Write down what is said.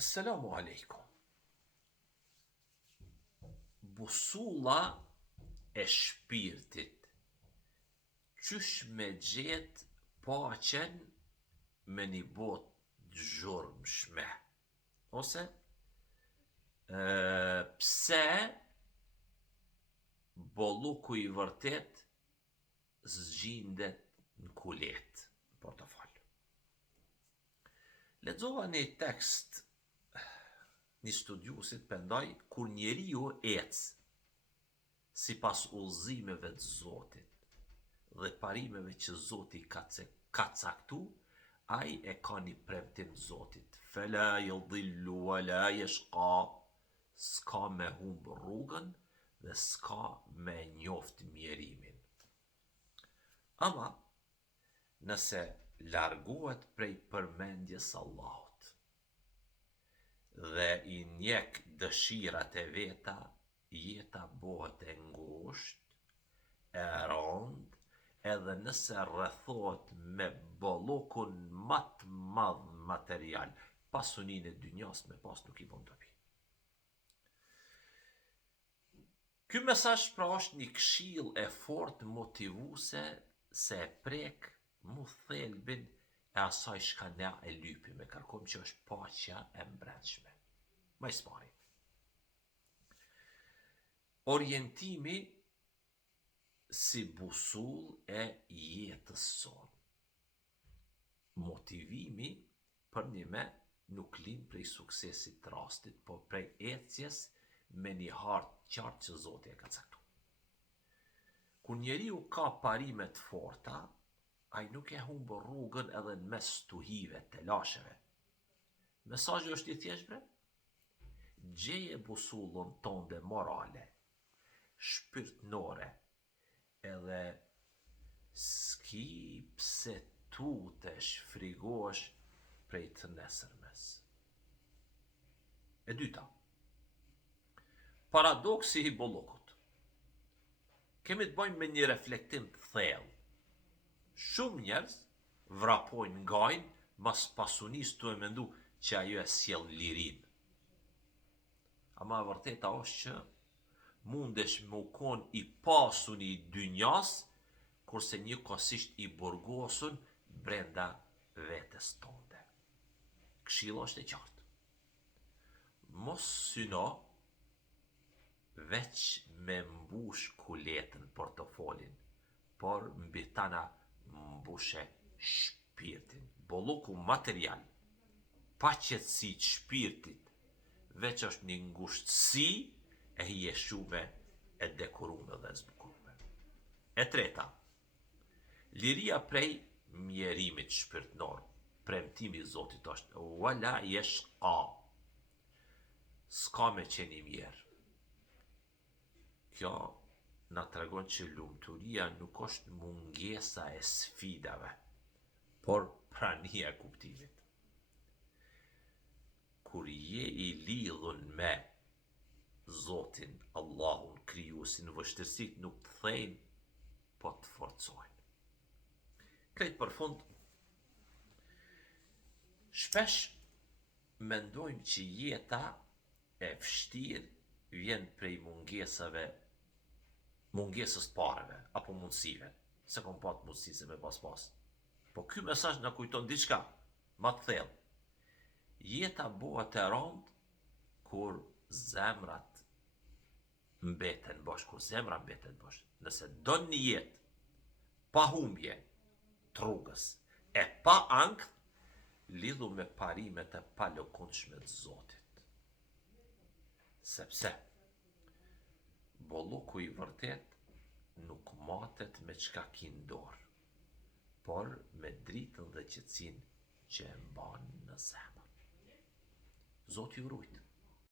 Selamu alejkum. Busulla e shpirtit. Qysh me gjet paqen me një botë zhurmshme? Ose pse bolluku i vërtet zgjindet në kulet, në portofal. Lexova një tekst një studiusit pendoj kur njeriu ec sipas udhëzimeve të Zotit dhe parimeve që Zoti ka caktu, ai e ka një premtim të Zotit. Fela yudhillu wala yashqa, s'ka me humb rrugën dhe s'ka me njoft mjerimin. Ama nëse largohet prej përmendjes Allahut dhe i njek dëshirat e veta, jeta bëhet e ngusht, e rond, edhe nëse rrethohet me bollokun më të madh material, pasuninë e dynjas me pas nuk i bën dobi. Ky mesazh pra është një këshill e fortë motivuese se e prek mu thelbin e asaj shka ne e lypim me kërkom që është paqja e mbrendshme. Ma i spari. Orientimi si busull e jetës son. Motivimi për një me nuk lind prej suksesit të rastit, po prej ecjes me një hartë qartë që Zoti e ka caktu. Kur njeriu ka parime të forta, ai nuk e humbë rrugën edhe në mes stuhive, të lasheve. Mesazhi është i thjeshtë bre? Gjeje busullën tënde morale, shpirtnore, edhe s'ki pse tutesh, frigosh prej të nesërmes. E dyta, paradoksi i bollokut. Kemi të bëjmë me një reflektim të thellë. Shumë njerëz vrapojnë ngajnë mas pasunisë tu e mendu që ajo e sjell lirinë. Ama e vërteta është që mundesh me u kon i pasun i dynjas, kurse njëkohësisht i burgosun brenda vetes tonde. Këshilla është e qartë. Mos syno veç me mbush kuletën, portofolin, por mbi tana mbushe shpirtin. Bolluku material, pa qetësi të shpirtit, veç është një ngushtësi e hijeshume, e dekorume dhe zbukurume. E treta, liria prej mjerimit shpirtnor. Premtimi i Zotit është wala yashqa, s'ka me qenë i mjerë. Kjo na tregon që lumturia nuk është mungesa e sfidave, por prania e kuptimit. Kur je i lidhun me Zotin, Allahun, krijuesin, vështirësitë nuk të thejnë, po të forcojnë. Krejt për fund, shpesh mendojmë që jeta e vështirë vjen prej mungesës pareve, apo mundësive, se kom pat mundësi se me pas. Po ky mesazh na kujton diçka ma të thellë. Jeta bëhet e rond kur zemrat mbeten bashkë, kur zemra mbeten bashkë. Nëse don një jetë pa humbje të rrugës, e pa ankth, lidhu me parimet e palëkundshme të Zotit. Sepse bolluku i vërtet nuk matet me çka ki në dorë, por me dritën dhe qetësinë që e mban në zemër. Zoti ju rujt.